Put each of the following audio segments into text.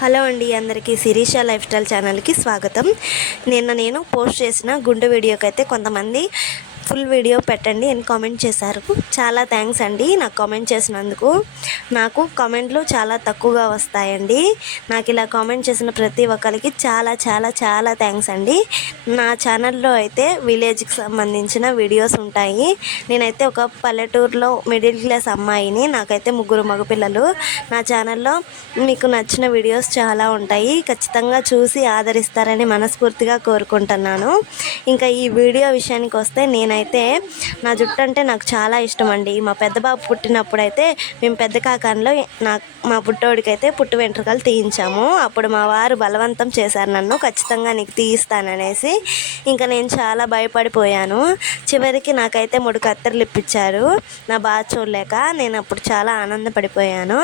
Hello అండి, అందరికీ Sirisha life style ఛానల్కి స్వాగతం. నేను పోస్ట్ చేసిన గుండు వీడియోకి అయితే కొంతమంది ఫుల్ వీడియో పెట్టండి అని కామెంట్ చేశారు. చాలా థ్యాంక్స్ అండి నాకు కామెంట్ చేసినందుకు. నాకు కామెంట్లు చాలా తక్కువగా వస్తాయండి. నాకు ఇలా కామెంట్ చేసిన ప్రతి ఒక్కరికి చాలా చాలా చాలా థ్యాంక్స్ అండి. నా ఛానల్లో అయితే విలేజ్కి సంబంధించిన వీడియోస్ ఉంటాయి. నేనైతే ఒక పల్లెటూరులో మిడిల్ క్లాస్ అమ్మాయిని. నాకైతే 3 మగపిల్లలు. నా ఛానల్లో మీకు నచ్చిన వీడియోస్ చాలా ఉంటాయి. ఖచ్చితంగా చూసి ఆదరిస్తారని మనస్ఫూర్తిగా కోరుకుంటున్నాను. ఇంకా ఈ వీడియో విషయానికి వస్తే, నేనైతే నా జుట్టు అంటే నాకు చాలా ఇష్టం అండి. మా పెద్ద బాబు పుట్టినప్పుడైతే మేము పెద్ద కాకానిలో మా పుట్టోడికైతే పుట్టు వెంట్రుకలు తీయించాము. అప్పుడు మా వారు బలవంతం చేశారు నన్ను, ఖచ్చితంగా నీకు తీయిస్తాననేసి. ఇంకా నేను చాలా భయపడిపోయాను. చివరికి నాకైతే 3 కత్తెరలు ఇప్పించారు నా బాధ చూడలేక. నేను అప్పుడు చాలా ఆనందపడిపోయాను.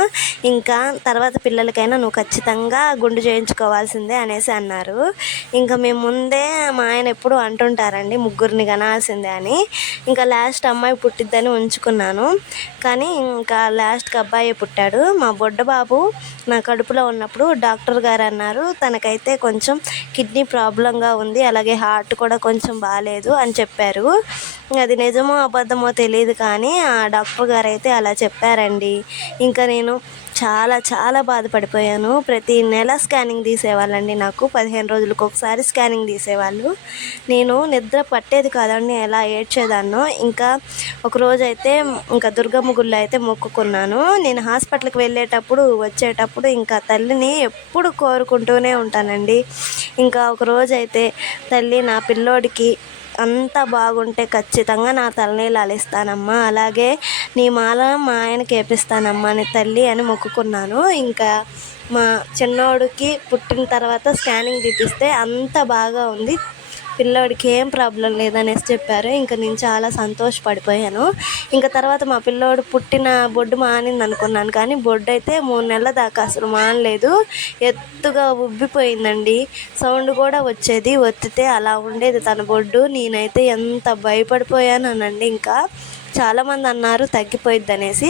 ఇంకా తర్వాత పిల్లలకైనా నువ్వు ఖచ్చితంగా గుండు చేయించుకోవాల్సిందే అనేసి అన్నారు. ఇంకా మేము ముందే మా ఆయన ఎప్పుడు అంటుంటారండి, 3 కనాల్సిందే అని. ఇంకా లాస్ట్ అమ్మాయి పుట్టిద్దని ఉంచుకున్నాను, కానీ ఇంకా లాస్ట్కి అబ్బాయి పుట్టాడు. మా బొడ్డ బాబు నా కడుపులో ఉన్నప్పుడు డాక్టర్ గారు అన్నారు, తనకైతే కొంచెం కిడ్నీ ప్రాబ్లంగా ఉంది, అలాగే హార్ట్ కూడా కొంచెం బాగాలేదు అని చెప్పారు. అది నిజమో అబద్ధమో తెలియదు, కానీ ఆ డాక్టర్ గారు అయితే అలా చెప్పారండి. ఇంకా నేను చాలా చాలా బాధపడిపోయాను. ప్రతి నెల స్కానింగ్ తీసేవాళ్ళండి. నాకు 15 రోజులకు ఒకసారి స్కానింగ్ తీసేవాళ్ళు. నేను నిద్ర పట్టేది కాదండి, ఎలా ఏడ్చేదాన్నో. ఇంకా ఒకరోజు అయితే ఇంకా దుర్గమ్మ గుళ్ళో అయితే మొక్కుకున్నాను. నేను హాస్పిటల్కి వెళ్ళేటప్పుడు వచ్చేటప్పుడు ఇంకా తల్లిని ఎప్పుడు కోరుకుంటూనే ఉంటానండి. ఇంకా ఒకరోజు అయితే, తల్లి నా పిల్లోడికి అంతా బాగుంటే ఖచ్చితంగా నా తలనీలాలు ఇస్తానమ్మా, అలాగే నీ మాల మా ఆయనకి వేపిస్తానమ్మా అని తల్లి అని మొక్కుకున్నాను. ఇంకా మా చిన్నోడికి పుట్టిన తర్వాత స్కానింగ్ తీపిస్తే అంత బాగా ఉంది, పిల్లోడికి ఏం ప్రాబ్లం లేదనేసి చెప్పారు. ఇంకా నేను చాలా సంతోషపడిపోయాను. ఇంకా తర్వాత మా పిల్లోడు పుట్టిన బొడ్డు మానింది అనుకున్నాను, కానీ బొడ్డు అయితే 3 నెలల దాకా అసలు మానలేదు. ఎత్తుగా ఉబ్బిపోయిందండి, సౌండ్ కూడా వచ్చేది, ఒత్తితే అలా ఉండేది తన బొడ్డు. నేనైతే ఎంత భయపడిపోయానండి. ఇంకా చాలామంది అన్నారు తగ్గిపోయిద్ది అనేసి.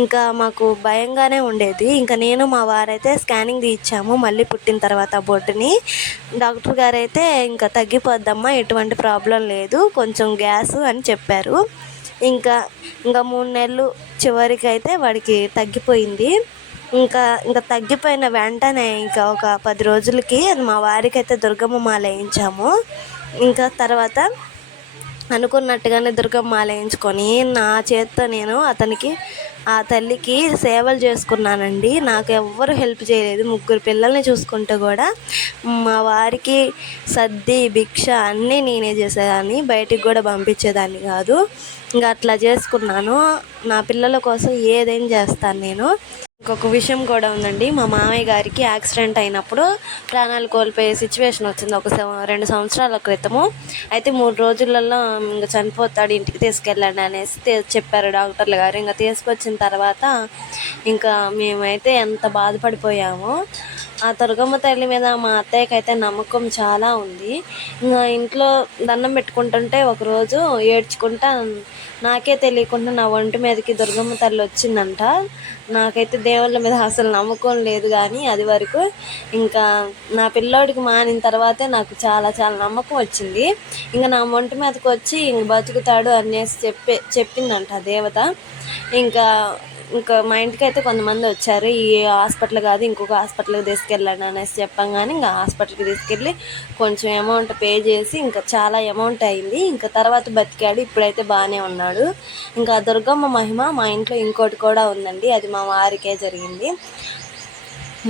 ఇంకా మాకు భయంగానే ఉండేది. ఇంకా నేను మా వారైతే స్కానింగ్ తీయించాము మళ్ళీ పుట్టిన తర్వాత బొడ్డుని. డాక్టర్ గారు అయితే ఇంకా తగ్గిపోద్దమ్మా, ఎటువంటి ప్రాబ్లం లేదు, కొంచెం గ్యాస్ అని చెప్పారు. ఇంకా 3 నెలలు చివరికి అయితే వాడికి తగ్గిపోయింది. ఇంకా తగ్గిపోయిన వెంటనే ఇంకా ఒక 10 రోజులకి మా వారికి అయితే దుర్గమ్మ మాల వేయించాము. ఇంకా తర్వాత అనుకున్నట్టుగానే దుర్గమ్మ మాల వేయించుకొని నా చేత్తో నేను అతనికి, ఆ తల్లికి సేవలు చేసుకున్నానండి. నాకు ఎవ్వరు హెల్ప్ చేయలేదు. 3 పిల్లల్ని చూసుకుంటూ కూడా మా వారికి సర్ది భిక్ష అన్నీ నేనే చేసేదాన్ని, బయటికి కూడా పంపించేదాన్ని కాదు. ఇంకా అట్లా చేసుకున్నాను. నా పిల్లల కోసం ఏదైనా చేస్తాను నేను. ఇంకొక విషయం కూడా ఉందండి. మా మామయ్య గారికి యాక్సిడెంట్ అయినప్పుడు ప్రాణాలు కోల్పోయే సిచ్యువేషన్ వచ్చింది ఒక 2 సంవత్సరాల క్రితము. అయితే 3 రోజులలో ఇంకా చనిపోతాడు, ఇంటికి తీసుకెళ్ళండి అనేసి చెప్పారు డాక్టర్లు గారు. ఇంకా తీసుకొచ్చిన తర్వాత ఇంకా మేమైతే ఎంత బాధపడిపోయామో. ఆ దుర్గమ్మ తల్లి మీద మా అత్తయ్యకి అయితే నమ్మకం చాలా ఉంది. ఇంకా ఇంట్లో దండం పెట్టుకుంటుంటే ఒకరోజు ఏడ్చుకుంటా, నాకే తెలియకుండా నా ఒంటి మీదకి దుర్గమ్మ తల్లి వచ్చిందంట. నాకైతే దేవుళ్ళ మీద అసలు నమ్మకం లేదు, కానీ అది వరకు ఇంకా నా పిల్లోడికి మానిన తర్వాతే నాకు చాలా చాలా నమ్మకం వచ్చింది. ఇంకా నా ఒంటి మీదకి వచ్చి ఇంక బతుకుతాడు అనేసి చెప్పిందంట దేవత. ఇంకా మా ఇంటికి అయితే కొంతమంది వచ్చారు. ఈ హాస్పిటల్ కాదు ఇంకొక హాస్పిటల్కి తీసుకెళ్ళండి అనేసి చెప్పంగానే ఇంకా హాస్పిటల్కి తీసుకెళ్ళి కొంచెం అమౌంట్ పే చేసి, ఇంకా చాలా అమౌంట్ అయింది. ఇంకా తర్వాత బతికాడు, ఇప్పుడైతే బాగానే ఉన్నాడు. ఇంకా దుర్గమ్మ మహిమ మా ఇంట్లో ఇంకోటి కూడా ఉందండి, అది మా వారికే జరిగింది.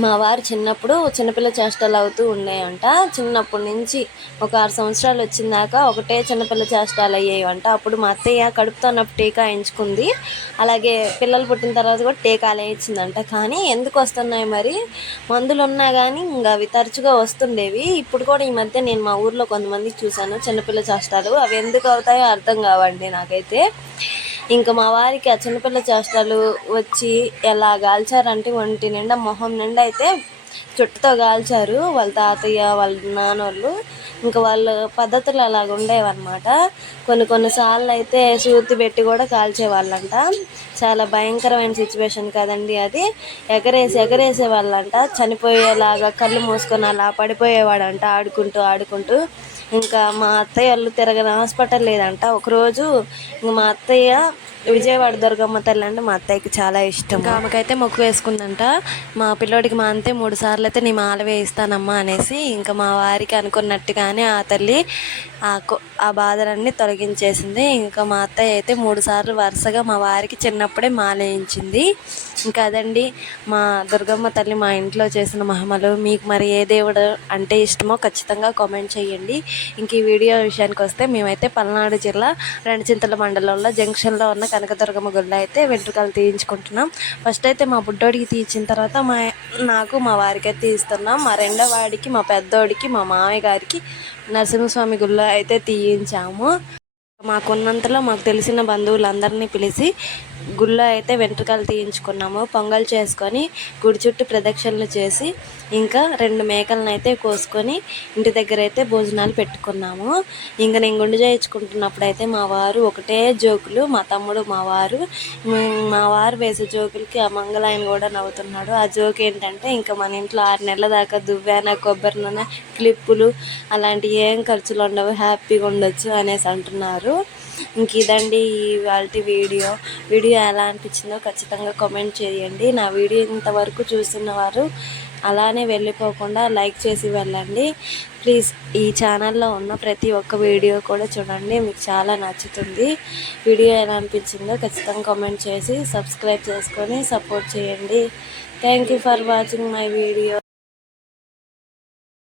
మా వారు చిన్నప్పుడు చిన్నపిల్ల చేష్టలు అవుతూ ఉన్నాయంట. చిన్నప్పటి నుంచి ఒక 6 సంవత్సరాలు వచ్చిందాక ఒకటే చిన్నపిల్ల చేష్టాలు అయ్యేవంట. అప్పుడు మా అత్తయ్య కడుపుతో ఉన్నప్పుడు టీకా వేయించుకుంది, అలాగే పిల్లలు పుట్టిన తర్వాత కూడా టీకాలు వేయించిందంట. కానీ ఎందుకు వస్తున్నాయి మరి, మందులు ఉన్నా కానీ ఇంకా అవి తరచుగా వస్తుండేవి. ఇప్పుడు కూడా ఈ మధ్య నేను మా ఊర్లో కొంతమందికి చూశాను చిన్నపిల్ల చేష్టాలు, అవి ఎందుకు అవుతాయో అర్థం కావండి నాకైతే. ఇంకా మా వారికి ఆ చిన్నపిల్ల చేష్టాలు వచ్చి ఎలా కాల్చారంటే ఒంటి నిండా మొహం నిండా అయితే చుట్టతో కాల్చారు వాళ్ళ తాతయ్య వాళ్ళ నాన్నోళ్ళు. ఇంకా వాళ్ళ పద్ధతులు అలాగ ఉండేవన్నమాట. కొన్నిసార్లు అయితే సూతి పెట్టి కూడా కాల్చేవాళ్ళంట. చాలా భయంకరమైన సిచ్యువేషన్ కదండి అది. ఎగరేసే వాళ్ళంట, చనిపోయేలాగా కళ్ళు మూసుకొని అలా పడిపోయేవాడంట ఆడుకుంటూ. ఇంకా మా అత్తయ్య వాళ్ళు తిరగని హాస్పిటల్ లేదంట. ఒకరోజు మా అత్తయ్య విజయవాడ దుర్గమ్మ తల్లి అంటే మా అత్తయ్యకి చాలా ఇష్టం. ఇంకా ఆమెకైతే మొక్కు వేసుకుందంట, మా పిల్లోడికి మా అంతే 3 సార్లు అయితే నీ మాల వేయిస్తానమ్మా అనేసి. ఇంకా మా వారికి అనుకున్నట్టుగానే ఆ తల్లి ఆ బాధలన్నీ తొలగించేసింది. ఇంకా మా అత్తయ్య అయితే 3 సార్లు వరుసగా మా వారికి చిన్నప్పుడే మాల వేయించింది. ఇంకా అదండి మా దుర్గమ్మ తల్లి మా ఇంట్లో చేసిన మహిమలు. మీకు మరి ఏ దేవుడు అంటే ఇష్టమో ఖచ్చితంగా కామెంట్ చేయండి. ఇంక ఈ వీడియో విషయానికి వస్తే, మేమైతే పల్నాడు జిల్లా రెండచింతల మండలంలో జంక్షన్లో ఉన్న కనకదుర్గమ్మ గుడిలో అయితే వెంట్రుకలు తీయించుకుంటున్నాం. ఫస్ట్ అయితే మా బుడ్డోడికి తీయించిన తర్వాత నాకు మా వారికి అయితే తీస్తున్నాం. మా రెండో వాడికి, మా పెద్దోడికి, మా మామయ్య గారికి నరసింహస్వామి గుడిలో అయితే తీయించాము. మాకున్నంతలో మాకు తెలిసిన బంధువులందరినీ పిలిచి గుళ్ళో అయితే వెంట్రుకలు తీయించుకున్నాము. పొంగల్ చేసుకొని గుడి చుట్టూ ప్రదక్షిణలు చేసి ఇంకా 2 మేకలను అయితే కోసుకొని ఇంటి దగ్గర అయితే భోజనాలు పెట్టుకున్నాము. ఇంకా నేను గుండు చేయించుకుంటున్నప్పుడు అయితే మా వారు ఒకటే జోకులు, మా తమ్ముడు మా వారు వేసే జోకులకి ఆ మంగళాయన కూడా నవ్వుతున్నాడు. ఆ జోక్ ఏంటంటే, ఇంకా మన ఇంట్లో 6 నెలల దాకా దువ్వాన, కొబ్బరి నూనె, క్లిప్పులు అలాంటి ఏం ఖర్చులు ఉండవు, హ్యాపీగా ఉండొచ్చు అనేసి అంటున్నారు. ఇంక ఇదండి ఇవాళ వీడియో ఎలా అనిపించిందో ఖచ్చితంగా కామెంట్ చేయండి. నా వీడియో ఇంతవరకు చూస్తున్న వారు అలానే వెళ్ళిపోకుండా లైక్ చేసి వెళ్ళండి ప్లీజ్. ఈ ఛానల్లో ఉన్న ప్రతి ఒక్క వీడియో కూడా చూడండి, మీకు చాలా నచ్చుతుంది. వీడియో ఎలా అనిపించిందో ఖచ్చితంగా కామెంట్ చేసి సబ్స్క్రైబ్ చేసుకొని సపోర్ట్ చేయండి. Thank you for watching my video.